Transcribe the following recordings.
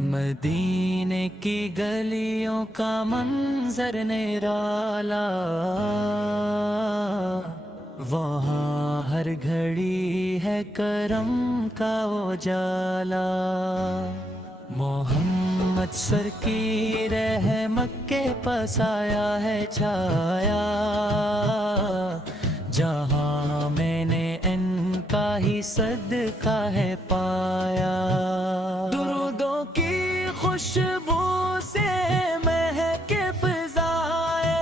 مدینے کی گلیوں کا منظر نرالا، وہاں ہر گھڑی ہے کرم کا اجالا۔ محمد سر کی رحمت کے پاس آیا ہے چھایا، جہاں میں نے ان کا ہی صدقہ ہے پایا۔ درودوں کی خوشبو سے مہکے فضائے،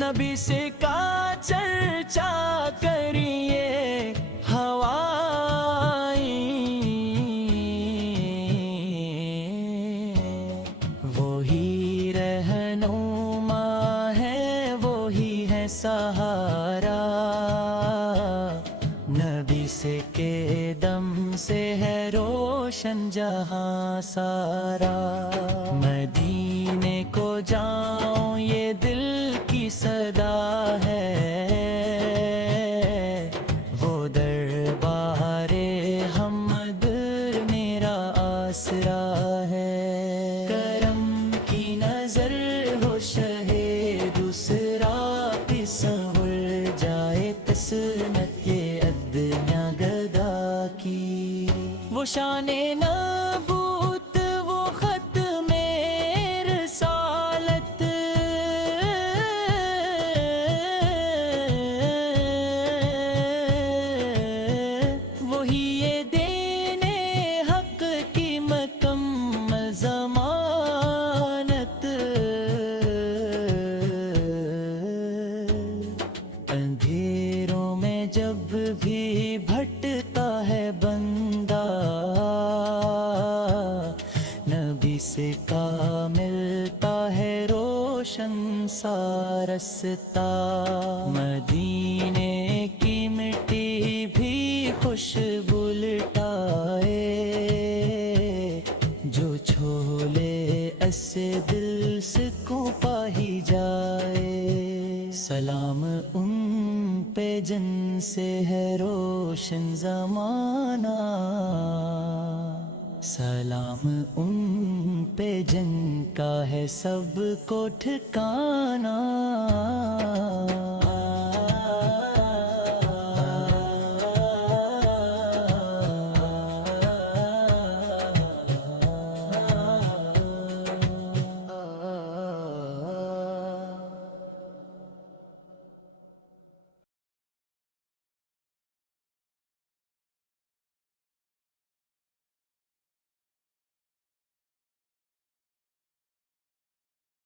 نبی سے کا چرچا کریے ہوائیں، وہی رہنما ہے، وہی ہے سہارا، نبی سے کے دم سے ہے روشن جہاں سارا۔ مدینے کو جاؤں یہ دل کی صدا ہے، وہ دربار حمد میرا آسرا ہے۔ کرم کی نظر ہو شہے دوسرا تصور جائے تسنت یہ ادنیٰ گدا کی، وہ شان نبوت وہ ختم رسالت، وہی یہ دین حق کی مکمل ضمانت۔ اندھیروں میں جب بھی بھٹکتا ہے بندہ، نبی سے کا ملتا ہے روشن سا رستہ۔ مدینے کی مٹی بھی خوشبو لٹائے، جو چھولے ایسے دل سکوں پاہی جائے۔ سلام ان پہ جن سے ہے روشن زمانہ، سلام ان پہ جن کا ہے سب کو ٹھکانہ۔